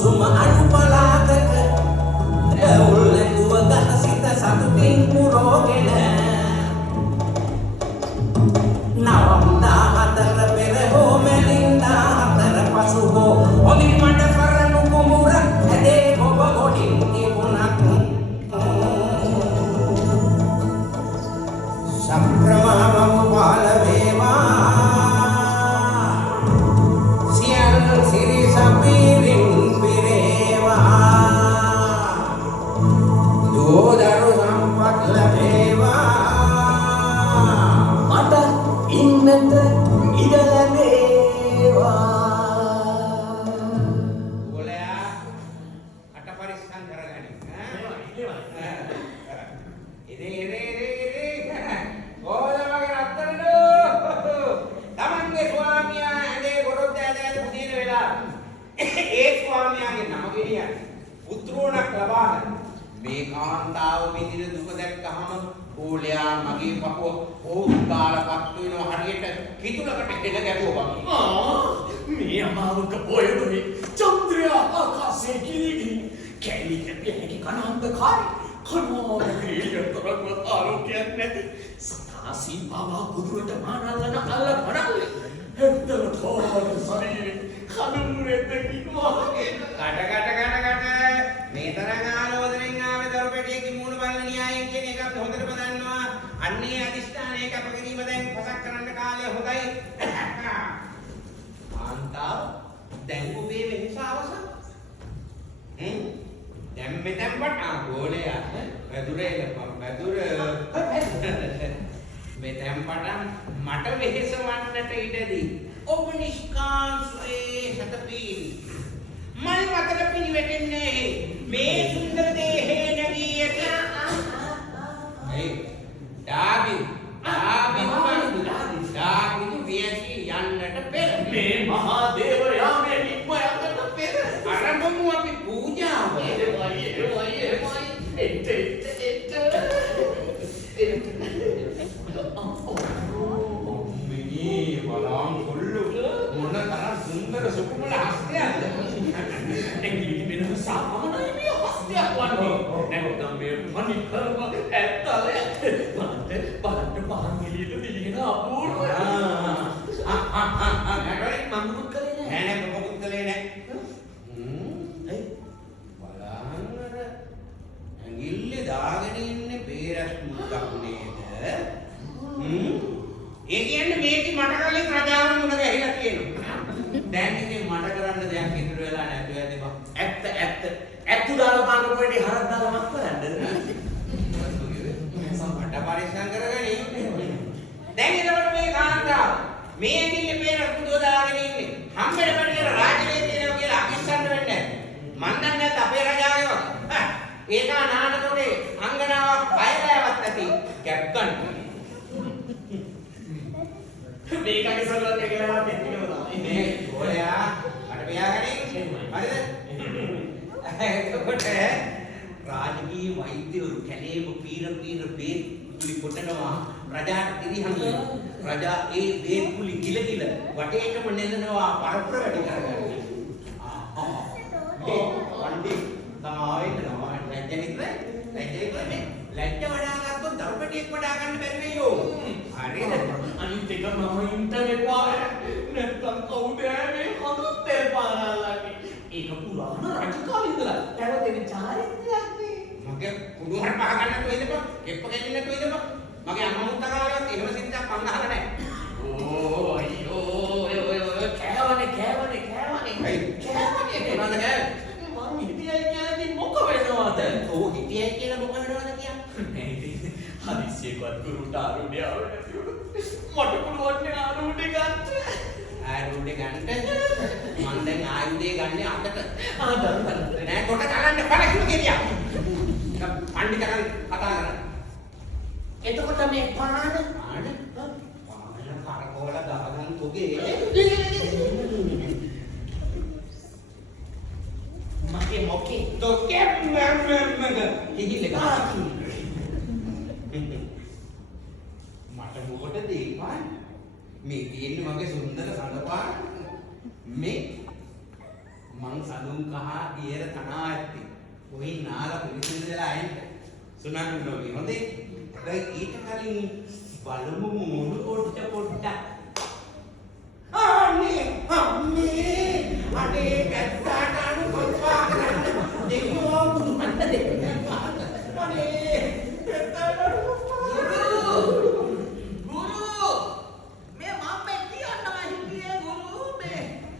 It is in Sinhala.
සුසුම අනුපලාතක රැවුල් ඇතුව ගත සිත සතුටින් පුරෝගෙන නවම් 14 පෙර හෝ මැලින් 14 පසු හෝ හොඳින් මට කරනු කුඹුර ඇදේ ඔබ ගොඩින් තිබුණත් සම්ප්‍රමාණව පාල වේවා සියල් සිරි සපීරින් පිරේවා දෝදරු සම්පත් ලැබේවා මට ඉන්නට ඉඩ ලැබේවා ගෝලයා අට පරිස්සම් කරගනින් ඉතින් ගෝලමගේ රත්තරන්ඩෝ තමන්ගේ ස්වාමියා ඇඳේ ගොඩොත් ඇඳ පුදීන වෙලා ඒ ස්වාමියාගේ නම ගෙනියන්න පුත්‍රෝණක් ලබාගෙන මේ කාන්තාව විඳින දුක දැක්කහම ගෝලයා මගේ පපුව ඕස්කාරපත් වෙනවා හරියට කිතුලකට හෙල ගැපුවා වගේ මේ අමාවක පොයදුනේ චන්ද්‍රයා ආකාශයේ කිලිගින් කැලි කැපියනකි කනන්දකාරී කනෝරේයතරක්ව ආලෝකයක් නැති සතාසී බවා කුදුරට මානල්ලන අල්ල පනල්ලේ හෙත්තල තෝරන ශරීරේ කනුරෙත් කිනවා කට මේ තරම් ආලෝදනෙන් ආවේ දරු පැටියගේ මූණ බලන න්‍යායයෙන් කියන එකත් හොඳටම දන්නවා අන්නේ අදිෂ්ඨානයේ කැපකිරීම දැන් පසක් කරන්න කාලය හොඳයි කාන්තාව දැන් ඔබේ වෙනස අවසන් දැන් මෙතෙන් වට ගෝලයා වැදුරේ වැදුර මෙතෙන් පටන් මට වෙහෙස වන්නට ඉඩදී ඔබ නිෂ්කාන්සේ හතපීරි මල් මතට පිළිවෙටෙන්නේ මේ සුන්දර දේහේ නැගී ඇති ඩාබි වියසි යන්නට පෙර මේ මහා දේවයා මේ නික්ම යන්නට පෙර අරඹමු අපි පූජාව මිනී බලම් කොල්ලු මොන තරම් සුන්දර සුකුමල හස්තයක්ද එංගිලි වෙනම සාමාන්‍යයි මේ හස්තයක් වන්නේ නැත්නම් මේ මණිකරම ඇත්තලේ බලන්න පහන් එළියට දිලින අපූර්ව නැගරේ මම මොකද කළේ නෑ නෑ මොකුත් කළේ නෑ බලන්න ඇඟිල්ල දාගෙන ඉන්නේ බේරස් මුද්දක් නේද ඒ කියන්නේ මේකේ මට කලින් රජාව මුණ ගැහිලා තියෙනවා දැන් ඉතින් මට කරන්න දෙයක් ඉතුරු වෙලා නැතුව ඇති බං ඇත්තු දාලා පාන පොඩි හරක් දාලා මත් කරන්නද මට පරිස්සම් කරගනි දැන් එතකොට මේ කාන්තාව මේ ඇඟිල්ලේ බේරස් මුද්දව දාගෙන ඉන්නේ හම්බෙට පටියට රාජලේ තියෙනවා කියලා අකිස්සන්න වෙන්නේ මන් දන්නේ නැත් අපේ රජාගේ වගේ ඒක නානකොටේ අංගනාවක් බයලෑවත් නැති කැප් ගන්න මේකගේ සරලව කියලා දෙන්නවා මේ ගෝලයා අර පියාගන්නේ හරිද එතකොට රාජකීය වෛද්‍යවරු කැලේම පීර බේත් කුලි කොටනවා රජාට ඉරිහන් රජා ඒ බේත් කුලි ගිල වටේටම නෙලනවා පරපුර වැඩි කරගන්න ඒ වණ්ඩි තමයි ලැජ්ජ වඩා ගත්තොත් දරු පැටියෙක් වඩා ගන්න බැරි වෙයෝ හරිද අනිත් එක මම ඉන්ටර්නෙට් පාරේ නැත්තම් කවුද මේ හොඳට තේපාරාලන්නේ ඒක පුරාණ රජකාලේ ඉඳලා පැවතෙන චාරිත්‍රයක් නේ මගේ කුඩුහර පහ ගන්න නැතුව ඉඳපන් කෙප්ප ගෙලින්න නැතුව ඉඳපන් මගේ අම්මා මුත්තකාලවත් එහෙම සිද්ධාක් මං අහලා නැහැ ඕ අයියෝ ඔය කෑවනේ මොනවද කෑවේ මං හිටියයි කියලා ඉතින් මොක වෙනවද ඔව් හිටියයි කියලා මොක වෙනවද කියන්නේ හදිසියෙකවත් ගුරුට ආරුණ්‍ය ආවද මට පුළුවන් නේ ආරුණ්‍ය ගන්න මං දැන් ආයුධය ගන්න අතට ආදරන නෑ කොට කලන්න පළකිලු ගෙරියා පණ්ඩිතකන් කතා කරා එතකොට මේ පාන කරකෝල ගහගන්න තුගේ මගේ මොකේ තොකේ මම කිහිල්ල ගා මට මොකටද ඒ පාන මේ තියෙන්නේ මගේ සුන්දර සඳපාන මේ මං සඳුන් කහ පියර තනා ඇත්තේ. කොහේ නාලා පිළිසිඳ වෙලා ඇයිද? සුනන්න නෝගේ හොඳේ. හැබැයි ඊට කලින් බලමු මොන පොට්ටක්. අනේ අනේ පැත්තට අනුකම්පා කරන්න දෙවියෝ මුන්ට දෙන්න. අනේ